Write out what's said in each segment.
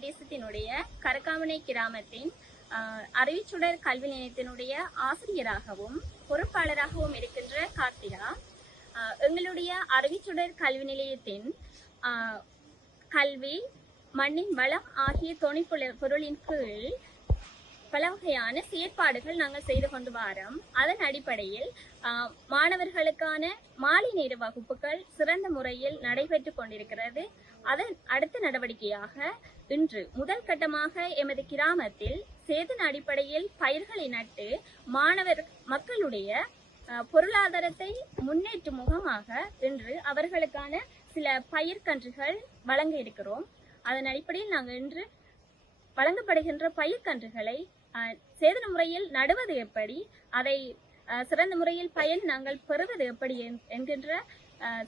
பிரதேசத்தினுடைய கரக்காமனை கிராமத்தின் அறிவிச்சுடர் கல்வி நிலையத்தினுடைய ஆசிரியராகவும் பொறுப்பாளராகவும் இருக்கின்ற கார்த்திகா. எங்களுடைய அறிவிச்சுடர் கல்வி நிலையத்தின் கல்வி, மண்ணின் வளம் ஆகிய துணை பொருளின் கீழ் பல வகையான செயற்பாடுகள் நாங்கள் செய்து கொண்டு வாரோம். அதன் அடிப்படையில் மாணவர்களுக்கான மாலை நேர வகுப்புகள் சிறந்த முறையில் நடைபெற்று கொண்டிருக்கிறது. அதன் அடுத்த நடவடிக்கையாக இன்று முதல் கட்டமாக எமது கிராமத்தில் சேதன அடிப்படையில் பயிர்களை நட்டு மக்களுடைய பொருளாதாரத்தை முன்னேற்றும் முகமாக இன்று அவர்களுக்கான சில பயிர்க்கன்றுகள் வழங்க இருக்கிறோம். அதன் அடிப்படையில் நாங்கள் இன்று வழங்கப்படுகின்ற பயிர்க்கன்றுகளை சேதன முறையில் நடுவது எப்படி, அதை சிறந்த முறையில் பயன் நாங்கள் பெறுவது எப்படி என்கின்ற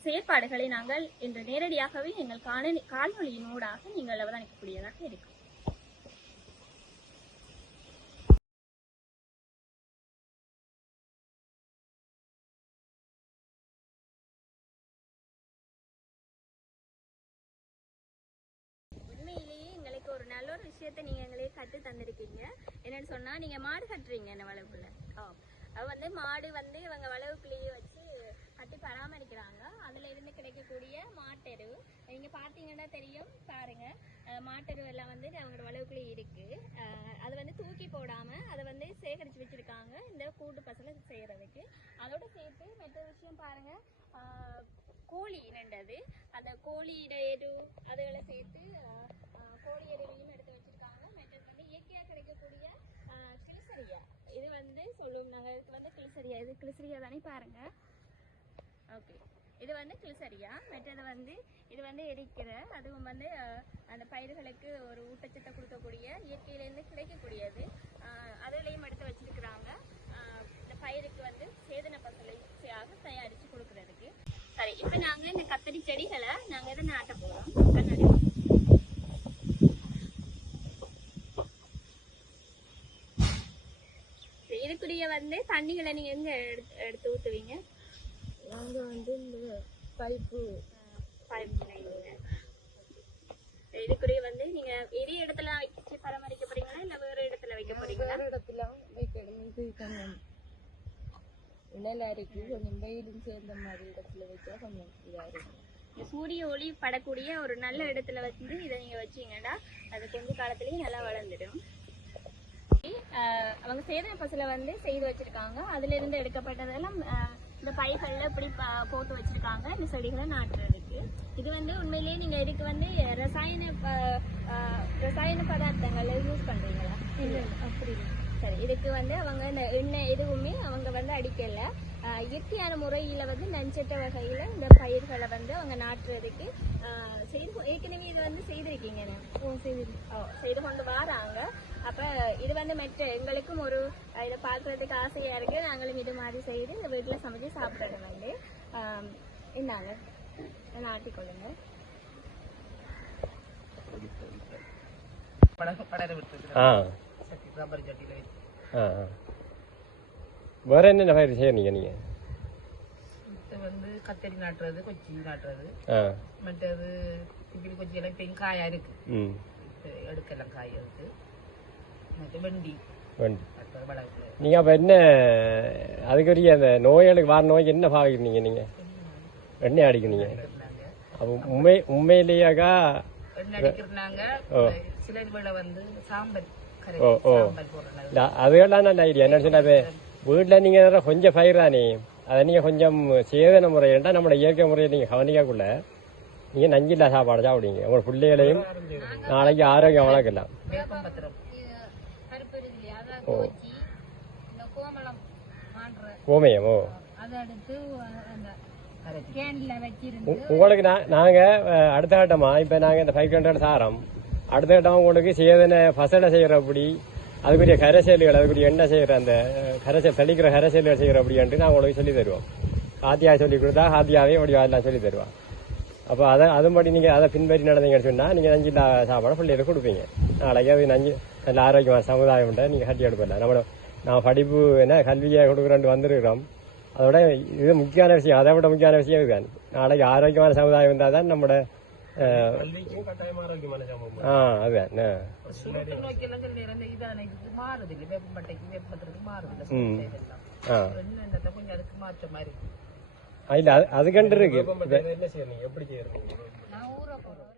செயற்பாடுகளை நாங்கள் இன்று நேரடியாகவே எங்கள் காணொலியினூடாக நீங்கள் அவதானிக்கக்கூடியதாக இருக்கும். உண்மையிலேயே எங்களுக்கு ஒரு நல்ல ஒரு விஷயத்தை நீங்க எங்களுக்கு கற்று தந்திருக்கீங்க. என்னன்னு சொன்னா, நீங்க மாடு கட்டுறீங்க என்ன வளவுக்குள்ள. அது வந்து மாடு வந்து இவங்க வளவுக்குள்ளேயே வச்சு கட்டி பராமரிக்கிறாங்க. அதுல இருந்து கிடைக்கக்கூடிய மாட்டெரு நீங்க பாத்தீங்கன்னா தெரியும், பாருங்க. மாட்டெரு எல்லாம் வந்து அவங்களோட வளவுக்குள்ளே இருக்கு. அதை வந்து தூக்கி போடாம அதை வந்து சேகரிச்சு வச்சிருக்காங்க இந்த கூட்டு பசல செய்யறதுக்கு. அதோட சேர்த்து மற்ற விஷயம் பாருங்க, கோழி இனண்டது, அந்த கோழியிட எரு அதுகளை சேர்த்து கோழி எருவையும் எடுத்து வச்சிருக்காங்க. மற்றது வந்து இயற்கையா கிடைக்கக்கூடிய கிளிசரியா, இது வந்து சொல்லுவோம் நாங்கள், இதுக்கு வந்து கிளிசரியா, இது கிளிசரியா தானே பாருங்க. ஓகே, இது வந்து கிளிசரியா. மற்றது வந்து இது வந்து எரிக்கிற, அதுவும் வந்து அந்த பயிர்களுக்கு ஒரு ஊட்டச்சத்தை கொடுக்கக்கூடிய இயற்கையிலேருந்து கிடைக்கக்கூடியது. அதுலேயும் எடுத்து வச்சிருக்கிறாங்க இந்த பயிருக்கு வந்து சேதன பசலையாக தயாரித்து கொடுக்கறதுக்கு. சரி, இப்போ நாங்கள் இந்த கத்தரி செடிகளை நாங்கள் இதை நாட்ட போகிறோம். இதுக்குரிய வந்து தண்ணிகளை நீங்க எங்க எடுத்து ஊத்துவீங்க? நாங்க வந்து இந்த பைப்பு இதுக்குரிய வந்து நீங்க இதே இடத்துல வச்சு பராமரிக்க போறீங்களா இல்ல வேற இடத்துல வைக்க போறீங்களா? வேற இடத்துல வைக்கணும். இது கொஞ்சம் நிழலா இருக்கு, கொஞ்சம் வெயிலும் சேர்ந்த மாதிரி இடத்துல வச்சா கொஞ்சம் இதா இருக்கும். இந்த சூரிய ஒளி படக்கூடிய ஒரு நல்ல இடத்துல வந்து இதை நீங்க வச்சீங்கன்னா அது கொஞ்ச காலத்திலயும் நல்லா வளர்ந்துடும். அவங்க சேதன பசலை வந்து செய்து வச்சிருக்காங்க. அதுல இருந்து எடுக்கப்பட்டதெல்லாம் இந்த பைகள்ல இப்படி போட்டு வச்சிருக்காங்க இந்த செடிகளை நாட்டுறதுக்கு. இது வந்து உண்மையிலேயே நீங்க இதுக்கு வந்து ரசாயன பதார்த்தங்கள் யூஸ் பண்றீங்களா? அப்படி சரி, இதுக்கு வந்து அவங்க இந்த எண்ணெய் எதுவுமே அவங்க வந்து அடிக்கல. இயற்கையான முறையில வந்து நஞ்சட்ட வகையில இந்த பயிர்களை வந்து அவங்க நாட்டுறதுக்கு ஏற்கனவே இதை வந்து செய்திருக்கீங்க. செய்து கொண்டு வராங்க. அப்ப இது வந்து மற்ற எங்களுக்கும் ஒரு இதை பார்க்கறதுக்கு ஆசையா இருக்கு. நாங்களும் இது மாதிரி செய்து இந்த வீட்டுல சமைச்சு சாப்பிடணும். வந்து இந்தாங்க, நாட்டிக்கொள்ளுங்க. வேற என்ன பயிர் செய்யறீங்க நீங்க? வந்து கத்தரி நாட்டுறது, கொச்சி நாட்டுறது, மற்றது இப்படி கொச்சி எல்லாம் இப்ப காயா இருக்கு, எடுக்கலாம் காய் இருக்கு. வெண்டி நீங்க அப்ப என்ன அதுக்குரிய அந்த நோய்களுக்கு வார நோய்க்கு என்ன பாவிக்கிறீங்க? நீங்க எண்ணெய் அடிக்கிறீங்க. அப்ப உண்மையிலேயாக்கா எண்ணெய் அடிக்கிறாங்க. சில வேளை வந்து சாம்பல். அதுக்கெல்லாம் நல்ல ஐடியா. என்ன சொன்னா, வீட்டுல நீங்க கொஞ்சம் பயிர் தானே, அதை நீங்க கொஞ்சம் சேதன முறையிட்டா நம்மளோட இயற்கை முறையை நீங்க கவனிக்கக்குள்ள நீங்க நஞ்சில்லா சாப்பாடு சாப்பிடுங்க. உங்க பிள்ளைகளையும் நாளைக்கு ஆரோக்கியம் வளர்க்கலாம். கோமயமோ உங்களுக்கு நாங்க அடுத்த கட்டமா இப்ப நாங்க இந்த 500 சாரம் அடுத்த கட்டமா உங்களுக்கு சேதன பசலை செய்யறபடி, அதுக்குரிய கரைசல்கள், அதுக்குரிய எண்ணெய் செய்யற அந்த கரைசல் தெளிக்கிற கரைசல்கள் செய்யறபடின்ட்டு நான் உங்களுக்கு சொல்லி தருவோம். ஹாத்தியா சொல்லி கொடுத்தா ஹாத்தியாவே அப்படி அதெல்லாம் சொல்லி தருவான். அப்போ அதுபடி நீங்கள் அதை பின்பற்றி நடந்தீங்கன்னு சொன்னால் நீங்கள் நஞ்சில்லா சாப்பாடை பிள்ளைகளுக்கு கொடுப்பீங்க. நாளைக்கு அது நஞ்சு நல்ல ஆரோக்கியமான சமுதாயம்ன்ற நீங்கள் கட்டி எடுப்பிடலாம். நான் படிப்பு என்ன கல்வியை கொடுக்குறேன்ட்டு வந்துருக்கிறோம். அதோட இது முக்கியமான விஷயம், அதை விட முக்கியமான விஷயம் இதுதான். நாளைக்கு ஆரோக்கியமான சமுதாயம் இருந்தால் தான் நம்மளோட கல்விக்கும் கட்டாயமா ஆரோக்கியமான சாமான். அதான் சுருட்டு நோக்கெல்லாம் சில நேரம் இதான இது மாறுது இல்லை, வேப்பம்பட்டைக்கு வேப்பத்திற்கு மாறுது என்னத்தை கொஞ்சம் அதுக்கு மாற்றமா இருக்கு. இல்ல அது கண்டு இருக்கு. நான் ஊற போறேன்.